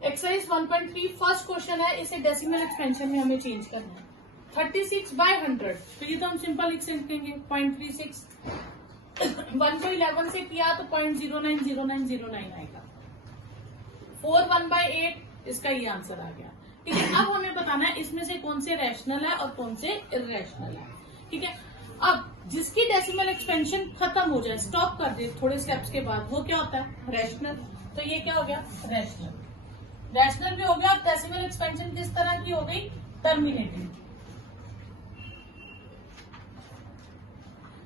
Exercise 1.3 first question है, इसे decimal expansion में हमें चेंज करना है। 36/100, तो ये तो हम सिंपल लिख सकेंगे 0.36। 1 को 11 से किया तो 0.090909 आएगा। 4 1/8, इसका ये आंसर आ गया। ठीक है, अब हमें बताना है इसमें से कौन से रैशनल है और कौन से इरेशनल है। ठीक है, अब जिसकी डेसिमल एक्सपेंशन खत्म हो जाए, स्टॉप कर दे थोड़े स्टेप्स के बाद, वो क्या होता है? रैशनल। तो ये क्या हो गया? रैशनल। रैशनल भी हो गया। डेसिमल एक्सपेंशन किस तरह की हो गई? टर्मिनेटिंग।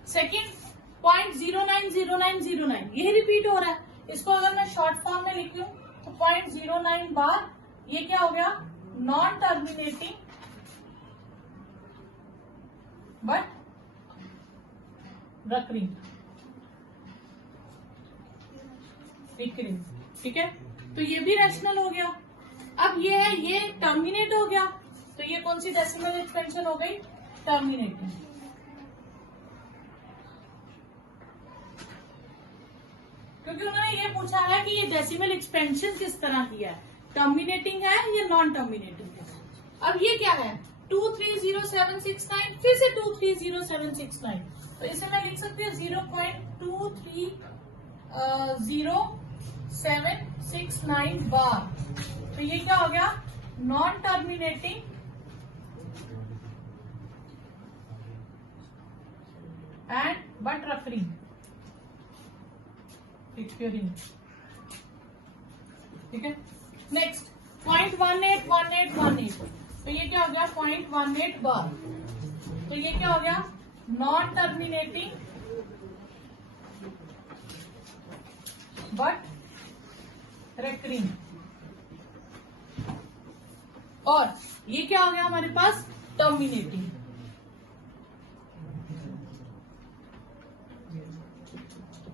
सेकेंड 0.090909, यही रिपीट हो रहा है। इसको अगर मैं शॉर्ट फॉर्म में लिख लूं तो 0.09 बार, ये क्या हो गया? Non terminating but recurring. ठीक है, तो ये भी रैशनल हो गया। अब ये है, ये टर्मिनेट हो गया, तो ये कौन सी डेसिमल एक्सपेंशन हो गई? टर्मिनेटिंग। क्योंकि उन्होंने ये पूछा है कि ये डेसिमल एक्सपेंशन किस तरह की है, टर्मिनेटिंग है या नॉन टर्मिनेटिंग है। अब ये क्या है? 230769, फिर से 230769, तो इसे मैं लिख सकती हूँ 0.230769 बार। तो ये क्या हो गया? Non terminating and but recurring. ठीक है, नेक्स्ट 0.181818, तो ये क्या हो गया? 0.18 बार। तो ये क्या हो गया? Non terminating but recurring. और ये क्या हो गया हमारे पास? टर्मिनेटिंग।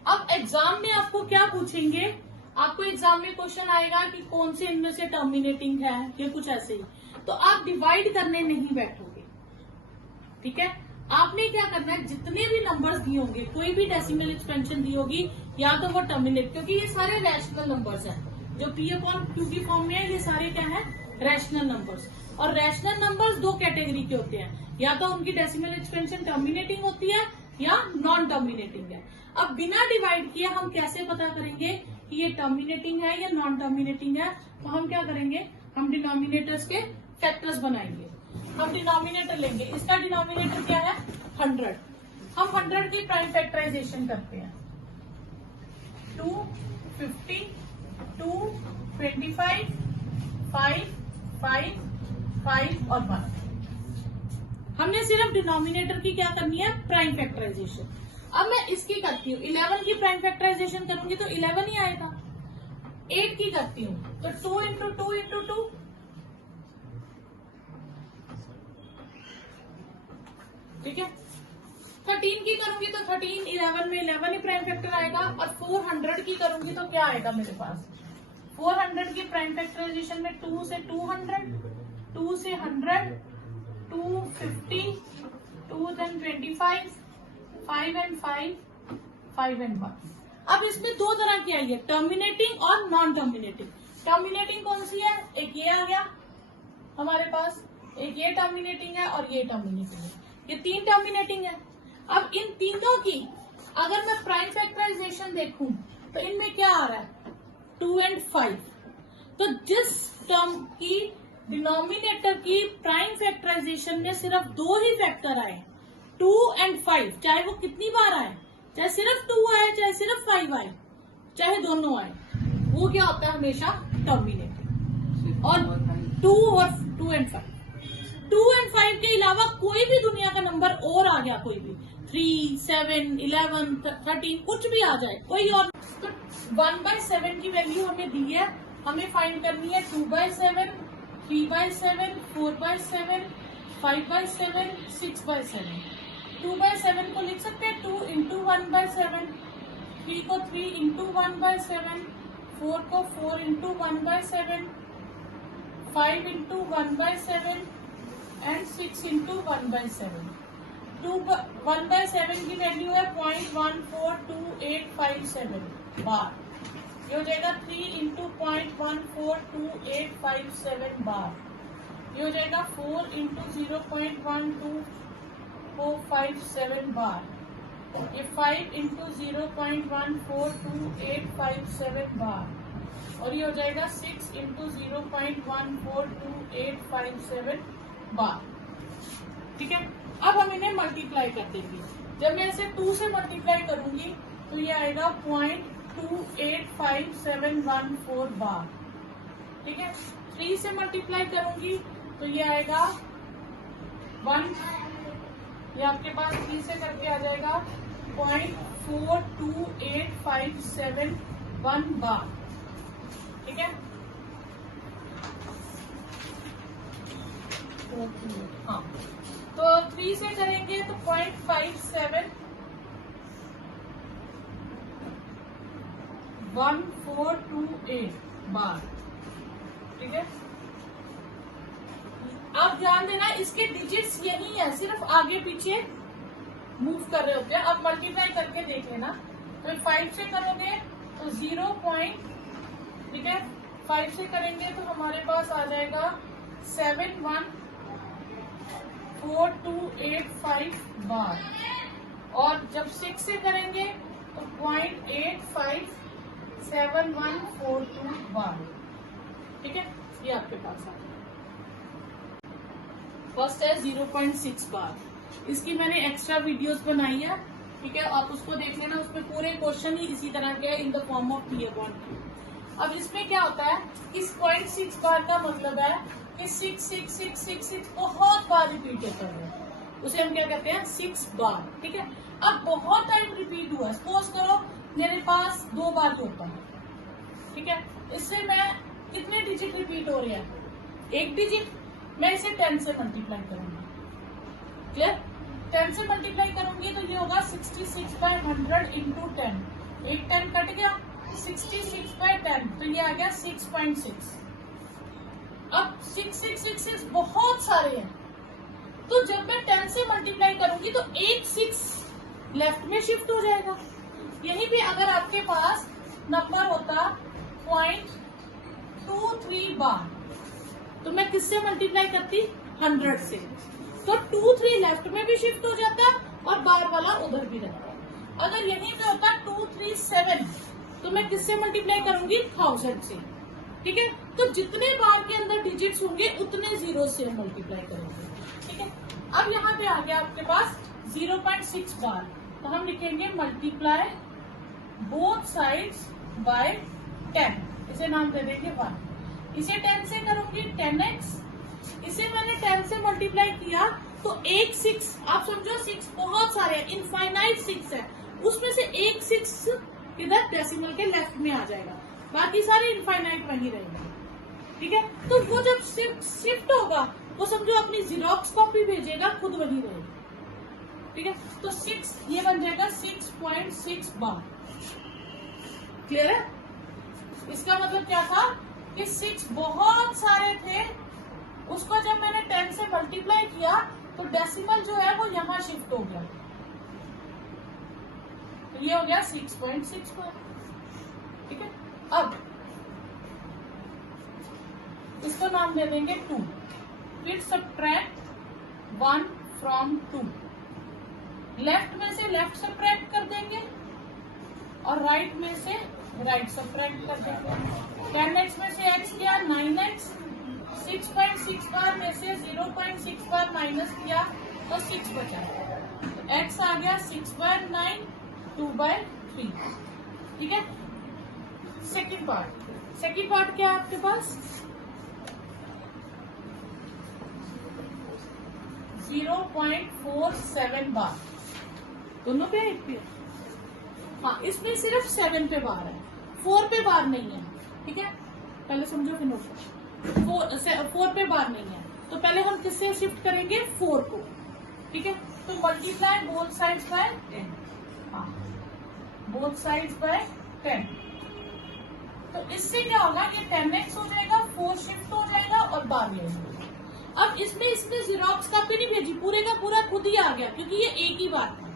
अब एग्जाम में आपको क्या पूछेंगे? आपको एग्जाम में क्वेश्चन आएगा कि कौन से इनमें से टर्मिनेटिंग है, या कुछ ऐसे ही, तो आप डिवाइड करने नहीं बैठोगे। ठीक है, आपने क्या करना है, जितने भी नंबर्स दिए होंगे, कोई भी डेसिमल एक्सपेंशन दी होगी, या तो वो टर्मिनेट, क्योंकि ये सारे रैशनल नंबर्स हैं जो P/Q की फॉर्म में है, ये सारे क्या है? Rational numbers. और रैशनल नंबर्स दो कैटेगरी के होते हैं, या तो उनकी डेसिमल एक्सपेंशन टर्मिनेटिंग होती है या नॉन टर्मिनेटिंग है। अब बिना डिवाइड किए हम कैसे पता करेंगे कि ये टर्मिनेटिंग है या नॉन टर्मिनेटिंग है? तो हम क्या करेंगे, हम डिनोमिनेटर्स के फैक्टर्स बनाएंगे। हम डिनोमिनेटर लेंगे, इसका डिनोमिनेटर क्या है? 100। हम 100 की प्राइम फैक्टराइजेशन करते हैं। 2, 50, 2, 25, 5, 5, 5 और 1। हमने सिर्फ डिनोमिनेटर की क्या करनी है? Prime factorization. अब मैं इसकी करती हूँ, 11 की प्राइम फैक्टराइजेशन करूंगी तो 11 ही आएगा। 8 की करती हूँ तो 2 इंटू 2 इंटू 2। ठीक है, 13 की करूंगी तो 13, 11 में 11 ही प्राइम फैक्टर आएगा। और 400 की करूंगी तो क्या आएगा मेरे पास? 400 की प्राइम फैक्टराइजेशन में 2 से 200, 2 से 100, 250, 2 then 25, 5 and 5, 5 and 1। अब इसमें दो तरह की आई है, टर्मिनेटिंग और नॉन टर्मिनेटिंग। टर्मिनेटिंग कौन सी है? एक ये आ गया हमारे पास, एक ये टर्मिनेटिंग है और ये टर्मिनेटिंग है। ये 3 टर्मिनेटिंग है। अब इन तीनों की अगर मैं प्राइम फैक्टराइजेशन देखूं तो इनमें क्या आ रहा है? 2 and 5। तो जिस टर्म की डिनोमिनेटर की प्राइम फैक्टराइजेशन में सिर्फ 2 ही फैक्टर आए, 2 and 5, चाहे वो कितनी बार आए, चाहे सिर्फ 2 आए, चाहे सिर्फ 5 आए, चाहे दोनों आए, वो क्या होता है? हमेशा टर्मिनेटिंग। और 2 and 5, 2 and 5 के अलावा कोई भी दुनिया का नंबर और आ गया, कोई भी 3, 7, 11, 13, कुछ भी आ जाए, कोई और। तो 1/7 की वैल्यू हमें दी है, हमें फाइंड करनी है 2/7, 3/7, 4/7, 5/7, 6/7। 2/7 को लिख सकते हैं 2 इंटू 1/7, 3 को 3 इंटू 1/7, 4 को 4 इंटू 1/7, 5 इंटू 1/7 एंड 6 इंटू 1/7। 1/7 की वैल्यू है 0.142857 बार। ये हो जाएगा 3 इंटू 0.142857 बार। ये हो जाएगा 4 इंटू 0.12457 बार। ये 5 इंटू 0.142857 बार। और ये हो जाएगा 6 इंटू 0.142857 बार। ठीक है, अब हम इन्हें मल्टीप्लाई कर देंगे। जब मैं इसे 2 से मल्टीप्लाई करूंगी तो ये आएगा 0.285714 बार। ठीक है, 3 से मल्टीप्लाई करूंगी तो ये आएगा 1, ये आपके पास 3 से करके आ जाएगा 0.428571 बार। ठीक है, हाँ, तो 3 से करेंगे तो 0.571428 बार। ठीक है, आप ध्यान देना इसके डिजिट्स यही है, सिर्फ आगे पीछे मूव कर रहे होते हैं। अब मल्टीप्लाई करके देख लेना, तो 5 से करोगे तो 0. ठीक है, 5 से करेंगे तो हमारे पास आ जाएगा 714285 बार। और जब 6 से करेंगे तो 0.857142 बार। ठीक है, ये आपके पास आ गया। फर्स्ट है 0.6 बार। इसकी मैंने एक्स्ट्रा वीडियोस बनाई है। ठीक है, आप उसको देख लेना, उसमें पूरे क्वेश्चन ही इसी तरह के in the form of P/Q। अब इसमें क्या होता है, इस 0.6 बार का मतलब है कि 66666 बहुत बार रिपीट होता है, उसे हम क्या कहते हैं 6 बार। ठीक है, अब बहुत टाइम रिपीट हुआ, सपोज करो मेरे पास 2 बार ही होता है। ठीक है, इससे मैं कितने डिजिट रिपीट हो रहे हैं, 1 डिजिट। मैं इसे 10 से मल्टीप्लाई करूंगी। क्लियर, 10 से मल्टीप्लाई करूंगी तो ये होगा 66/100 इंटू 10। एक 10 कट गया, 66/10, तो ये आ गया 6.6। अब 6666 बहुत सारे हैं, तो जब मैं 10 से मल्टीप्लाई करूंगी तो एक 6 लेफ्ट में शिफ्ट हो जाएगा। यहीं पे अगर आपके पास नंबर होता 0.23 बार तो मैं किससे मल्टीप्लाई करती, 100 से, तो 2-3 लेफ्ट में भी शिफ्ट हो जाता और बार वाला उधर भी रहता। अगर यहीं पे होता 237 तो मैं किससे मल्टीप्लाई करूंगी, 1000 से। ठीक है, तो जितने बार के अंदर डिजिट्स होंगे उतने जीरो से मल्टीप्लाई करेंगे। ठीक है, अब यहाँ पे आ गया आपके पास 0.6 बार, तो हम लिखेंगे मल्टीप्लाई बोथ साइड्स बाय 10, इसे नाम दे देंगे 1। इसे 10 से करूंगी 10x, इसे मैंने 10 से मल्टीप्लाई किया तो एक 6, आप समझो 6 बहुत सारे इनफाइनाइट 6 है, उसमें से एक 6 इधर डेसिमल के लेफ्ट में आ जाएगा, बाकी सारे इनफाइनाइट वहीं रहेंगे। ठीक है, तो वो जब शिफ्ट होगा वो समझो अपनी जीरोक्स कॉपी भेजेगा, खुद वहीं रहेगा। ठीक है, तो 6 ये बन जाएगा 6.6 बार। क्लियर है, इसका मतलब क्या था कि 6 बहुत सारे थे, उसको जब मैंने 10 से मल्टीप्लाई किया तो डेसिमल जो है वो यहाँ शिफ्ट हो गया, तो ये हो गया 6.6 बार। ठीक है, अब इसको नाम दे देंगे 2। फिर सब्ट्रैक्ट 1 फ्रॉम 2, लेफ्ट में से लेफ्ट सब्ट्रैक्ट कर देंगे और राइट में से राइट सब्ट्रैक्ट कर देंगे। 10x में से x किया 9x, 6.6 बार में से 0.6 बार माइनस किया तो 6 बचा, तो x आ गया 6/9 2/3। ठीक है, सेकंड पार्ट क्या है आपके पास, 0.47 बार, दोनों पे एक पे। हाँ, इसमें सिर्फ 7 पे बार है, 4 पे बार नहीं है। ठीक है, पहले समझो फिर नोट, 4 पे बार नहीं है, तो पहले हम किससे शिफ्ट करेंगे, 4 को। ठीक है, तो मल्टीप्लाई बोथ साइड्स बाय 10, हाँ बोथ साइड्स बाय 10, तो इससे क्या होगा, ये 10x हो जाएगा, 4 शिफ्ट हो जाएगा और बार ले जाएगा। अब इसमें इसने जीरोक्स कॉपी नहीं भेजी, पूरे का पूरा खुद ही आ गया, क्योंकि ये एक ही बात है।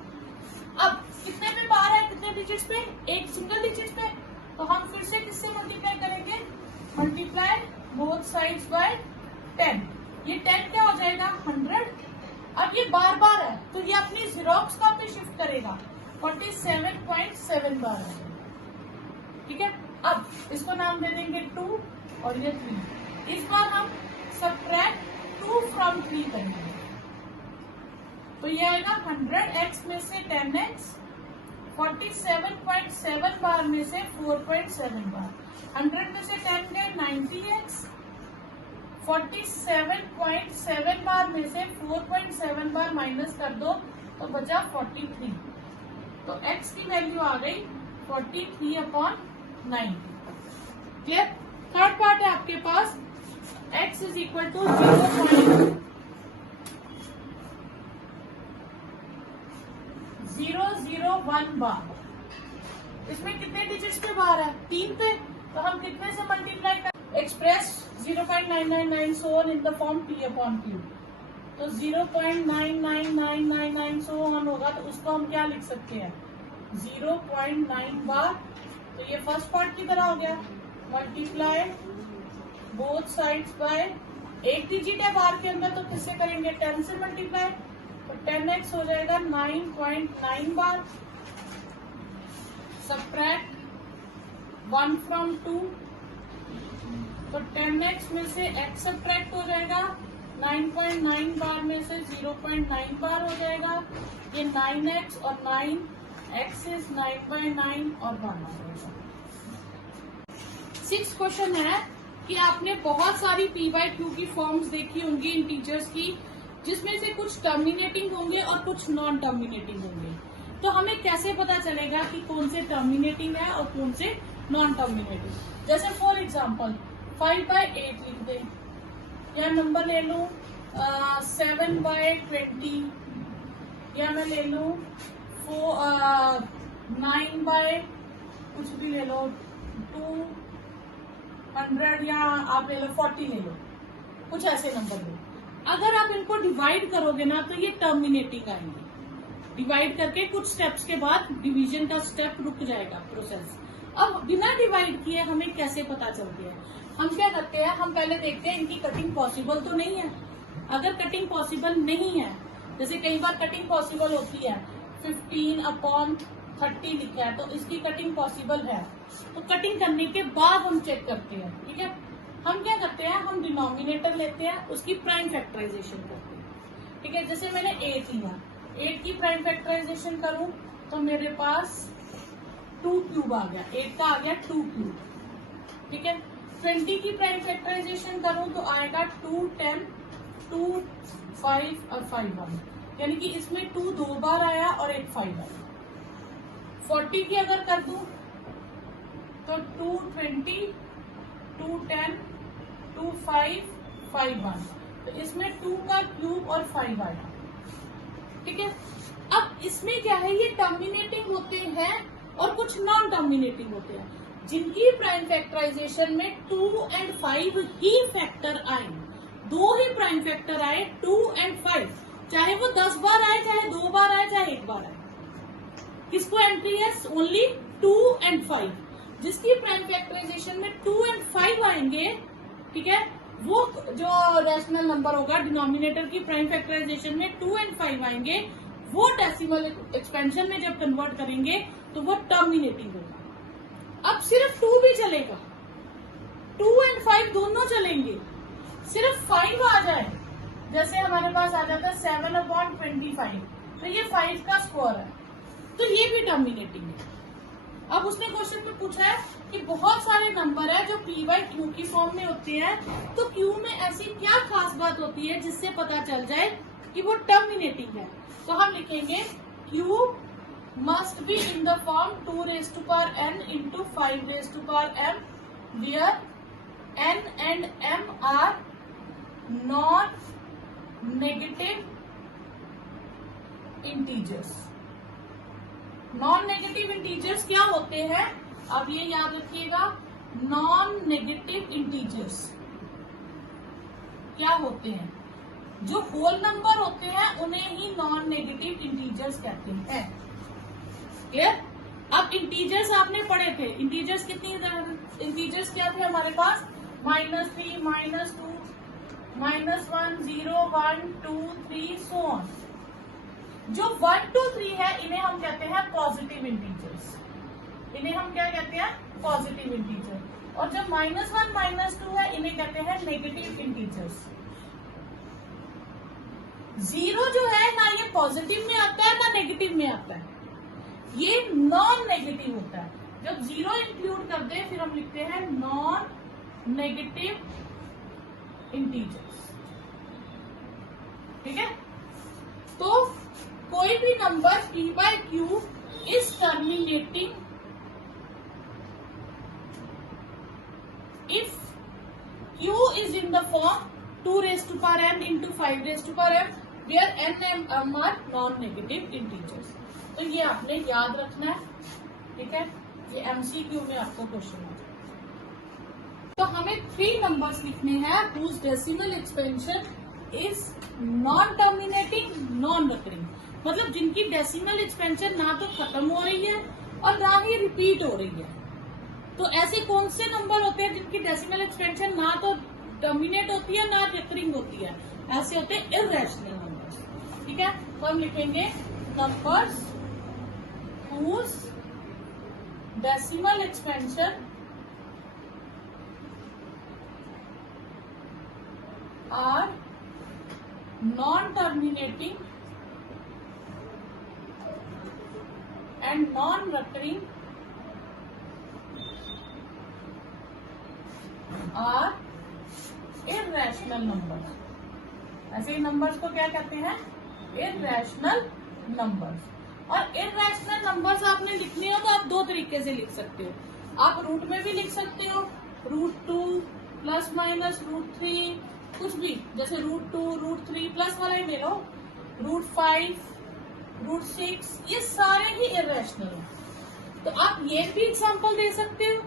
अब कितने पे बार है, कितने डिजिट्स पे, एक सिंगल डिजिट पे, तो हम फिर से किससे मल्टीप्लाई करेंगे, मल्टीप्लाई बोथ साइड्स बाय 10। ये 10 क्या हो जाएगा 100। अब ये बार बार है तो ये अपनी जीरोक्स कॉपी शिफ्ट करेगा, 47.7 बार है। ठीक है, अब इसको नाम दे देंगे 2 और ये 3। इस बार हम सबट्रैक्ट 2 फ्रॉम 3 करेंगे, तो ये आएगा 100x में से 10x, 47.7 बार में से 4.7 बार, 100 में से 10 गए 90x, 47.7 बार में से 4.7 बार माइनस कर दो तो बचा 43। तो x की वैल्यू आ गई 43/90। क्लियर। थर्ड पार्ट है आपके पास x इज इक्वल टू 0.001 बार। इसमें कितने डिजिट्स पे बार है, 3 पे, तो हम कितने से मल्टीप्लाई कर, express 0.9999 so on in the form P/Q। तो 0.99999 so on होगा, तो उसको हम क्या लिख सकते हैं 0.9 बार। तो ये फर्स्ट पार्ट की तरह हो गया, मल्टीप्लाई बोथ साइड्स बाय, एक डिजिट है बार के अंदर तो किससे करेंगे 10 से मल्टीप्लाई, तो 10x हो जाएगा 9.9 बार, सबट्रैक्ट 1 फ्रॉम 2, तो 10x में से x सबट्रैक्ट हो जाएगा, 9.9 बार में से 0.9 बार हो जाएगा, ये 9x और 9x इज 9/9 और 1 हो जाएगा। 6th क्वेश्चन है कि आपने बहुत सारी p/q की फॉर्म्स देखी होंगी इंटीजर्स की, जिसमें से कुछ टर्मिनेटिंग होंगे और कुछ नॉन टर्मिनेटिंग होंगे। तो हमें कैसे पता चलेगा कि कौन से टर्मिनेटिंग है और कौन से नॉन टर्मिनेटिंग। जैसे फॉर एग्जाम्पल 5/8 लिख दें, या नंबर ले लूं 7/20, या मैं ले लूं 9/ कुछ भी ले लो 200, या आप ले लो 40 ले लो, कुछ ऐसे नंबर लो। अगर आप इनको डिवाइड करोगे ना तो ये टर्मिनेटिंग आएंगे। डिवाइड करके कुछ स्टेप्स के बाद डिवीजन का स्टेप रुक जाएगा प्रोसेस। अब बिना डिवाइड किए हमें कैसे पता चलती है, हम क्या करते हैं, हम पहले देखते हैं इनकी कटिंग पॉसिबल तो नहीं है। अगर कटिंग पॉसिबल नहीं है, जैसे कई बार कटिंग पॉसिबल होती है 15/30 लिखा है, तो इसकी कटिंग पॉसिबल है, तो कटिंग करने के बाद हम चेक करते हैं। ठीक है, हम क्या करते हैं, हम डिनोमिनेटर लेते हैं, उसकी प्राइम फैक्टराइजेशन करते हैं। ठीक है, जैसे मैंने 8 लिया, 8 की प्राइम फैक्टराइजेशन करूं तो मेरे पास 2 क्यूब आ गया, 8 का आ गया 2 क्यूब। ठीक है, 20 की प्राइम फैक्टराइजेशन करूं तो आएगा 2 10 2 5 और 5 1, यानी कि इसमें 2 2 बार आया और एक 5 आया। 40 की अगर कर दूं तो 2 20 2 10 2 5 5 1, तो इसमें 2 का क्यूब और 5 आया। ठीक है, अब इसमें क्या है, ये टर्मिनेटिंग होते हैं और कुछ नॉन टर्मिनेटिंग होते हैं। जिनकी प्राइम फैक्टराइजेशन में 2 और 5 ही फैक्टर आए, 2 ही प्राइम फैक्टर आए 2 और 5, चाहे वो 10 बार आए, चाहे 2 बार आए, चाहे 1 बार आए, किसको एंट्री है ओनली 2 और 5। जिसकी प्राइम फैक्टराइजेशन में 2 और 5 आएंगे, ठीक है, वो जो रैशनल नंबर होगा डिनोमिनेटर की प्राइम फैक्टराइजेशन में 2 और 5 आएंगे, वो डेसिमल एक्सपेंशन में जब कन्वर्ट करेंगे तो वो टर्मिनेटिंग होगा। अब सिर्फ 2 भी चलेगा, 2 और 5 दोनों चलेंगे, सिर्फ 5 आ जाए, जैसे हमारे पास आ जाता है 7/25, तो ये 5 का स्क्वायर है, तो ये भी टर्मिनेटिंग है। अब उसने क्वेश्चन में पूछा है कि बहुत सारे नंबर है जो p/q की फॉर्म में होते हैं, तो q में ऐसी क्या खास बात होती है जिससे पता चल जाए कि वो टर्मिनेटिंग है। तो हम लिखेंगे q must be in the form 2n into 5m, where n and m are non-negative integers। Non negative integers क्या होते हैं, अब ये याद रखिएगा, नॉन नेगेटिव इंटीजर्स क्या होते हैं, जो होल नंबर होते हैं उन्हें ही नॉन नेगेटिव इंटीजर्स कहते हैं। क्लियर। अब इंटीजर्स आपने पढ़े थे, इंटीजर्स कितनी, इंटीजर्स क्या थे हमारे पास, -3, -2, -1, 0, 1, 2, 3 सो ऑन। जो 1, 2, 3 है इन्हें हम कहते हैं पॉजिटिव इंटीजर्स, इन्हें हम क्या कहते हैं, पॉजिटिव इंटीजर। और जब -1, -2 है इन्हें कहते हैं नेगेटिव इंटीजर्स। 0 जो है ना ये पॉजिटिव में आता है ना नेगेटिव में आता है, ये नॉन नेगेटिव होता है। जब 0 इंक्लूड कर दे फिर हम लिखते हैं नॉन नेगेटिव इंटीजर्स। ठीक है, तो कोई भी number p by q is terminating if q is in the form 2 raised to power m into 5 raised to power m where n and m are non-negative integers। तो ये आपने याद रखना है, ठीक है, ये MCQ में आपको क्वेश्चन है। तो हमें 3 नंबर्स लिखने हैं whose decimal expansion is non terminating non recurring, मतलब जिनकी डेसिमल एक्सपेंशन ना तो खत्म हो रही है और ना ही रिपीट हो रही है। तो ऐसे कौन से नंबर होते हैं जिनकी डेसिमल एक्सपेंशन ना तो टर्मिनेट होती है ना रिकरिंग होती है, ऐसे होते हैं इर्रेशनल नंबर्स। ठीक है, तो हम लिखेंगे numbers whose decimal expansion are non-terminating and non-recurring are irrational numbers। ऐसे नंबर्स को क्या कहते हैं, irrational numbers। और irrational numbers आपने लिखनी हो तो आप 2 तरीके से लिख सकते हो। आप रूट में भी लिख सकते हो, √2 ± √3 कुछ भी, जैसे √2 √3 प्लस वाला ही ले लो, √5 √6, ये सारे ही इर्रेशनल हैं। तो आप ये भी एग्जांपल दे सकते हो,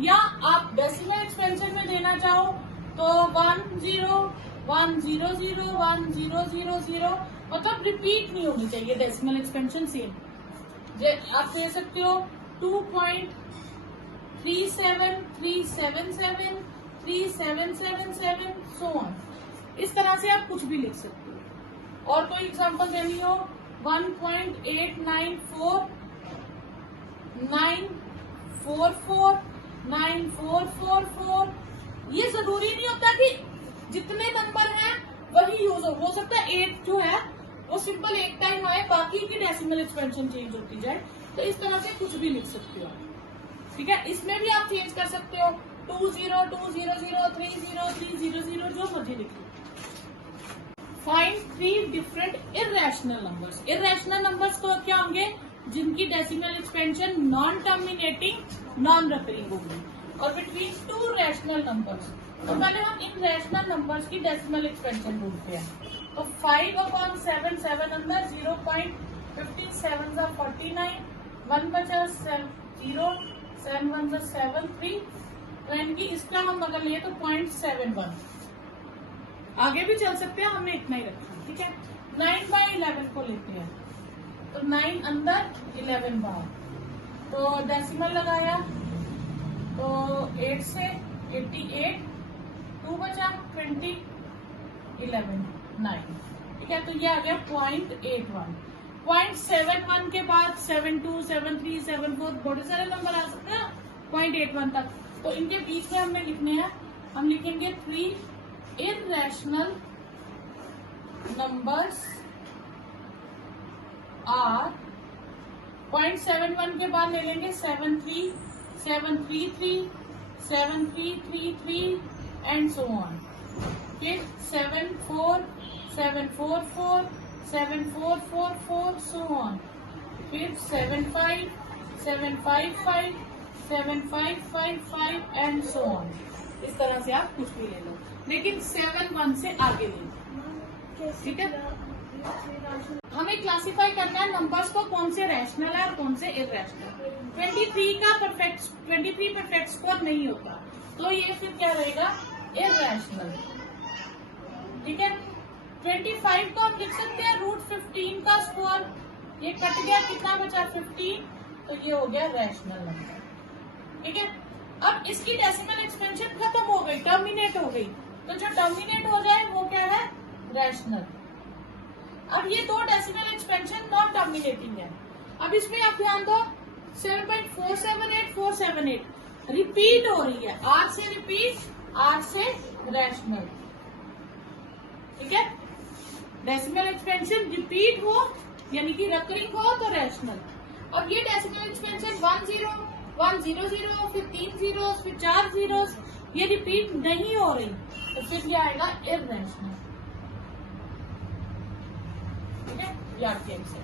या आप डेसिमल एक्सपेंशन में देना चाहो तो 1 0 1 0 0 1 0 0 0, मतलब रिपीट नहीं होनी चाहिए डेसिमल एक्सपेंशन सेम। आप दे सकते हो 2.37 377 3777 सो ऑन, इस तरह से आप कुछ भी लिख सकते हो। और कोई एग्जांपल देनी हो 1.894 944 9444, ये जरूरी नहीं होता कि जितने नंबर हैं वही यूज हो सकता है 8 जो है वो सिंपल एक टाइम आए, बाकी की डेसिमल एक्सपेंशन चेंज होती जाए। तो इस तरह से कुछ भी लिख सकते हो, ठीक है। इसमें भी आप चेंज कर सकते हो 20 200 30 300, जो मर्जी लिखो। Find 3 different irrational numbers. Irrational numbers तो क्या होंगे, जिनकी decimal expansion non terminating non recurring होगी। और बिटवीन 2 रैशनल नंबर्स, तो पहले हम इन रैशनल नंबर्स की डेसिमल एक्सपेंशन ढूंढते हैं। तो 5/7 7 अंदर 0.57 49, 1 बचा 0, 7 1 7 3, तो इनकी इसका हम अगर लिए तो 0.71। आगे भी चल सकते हैं, हमने इतना ही रखा, ठीक है। 9/11 को लेते हैं, तो 9 अंदर 11 बाहर, तो डेसिमल लगाया तो 8 से 88, 2 बचा 20, 11 9, ठीक है। तो ये आ गया 0.81। 0.71 के बाद 72 73 74 बहुत सारे नंबर आ सकते हैं 0.81 तक। तो इनके बीच में हमने लिखने हैं, हम लिखेंगे 3 इर्रेशनल नंबर्स आर। 0.71 के बाद ले लेंगे 73 733 7333 एंड सो ऑन। फिर 74 744 7444 सो ऑन। फिर 75 755 7555 एंड सो ऑन। इस तरह से आप कुछ भी ले लो, लेकिन 71 से आगे ले लो, ठीक है। हमें क्लासिफाई करना है नंबर्स को, कौन से रैशनल है और कौन से इर्रेशनल। 23 परफेक्ट स्कोर नहीं होता, तो ये फिर क्या रहेगा, इर्रेशनल, ठीक है। 25 को हम लिख सकते हैं √15 का स्कोर, ये कट गया, कितना बचा 15, तो ये हो गया रैशनल नंबर। ठीक है, अब इसकी डेसिमल एक्सपेंशन खत्म हो गई, टर्मिनेट हो गई, तो जो टर्मिनेट हो जाए वो क्या है, रैशनल। अब ये दो डेसिमल एक्सपेंशन नॉन टर्मिनेटिंग है। अब इसमें आप ध्यान दो, 7.478478 रिपीट हो रही है, आर से रिपीट, आर से रैशनल। ठीक है, डेसिमल एक्सपेंशन रिपीट हो यानी कि रकरिंग हो तो रैशनल। और ये डेसिमल एक्सपेंशन 10 100 फिर 3 जीरो फिर 4 जीरो ये रिपीट नहीं हो रही तो फिर ये आएगा इररेशनल। ठीक है, ये आपके आंसर।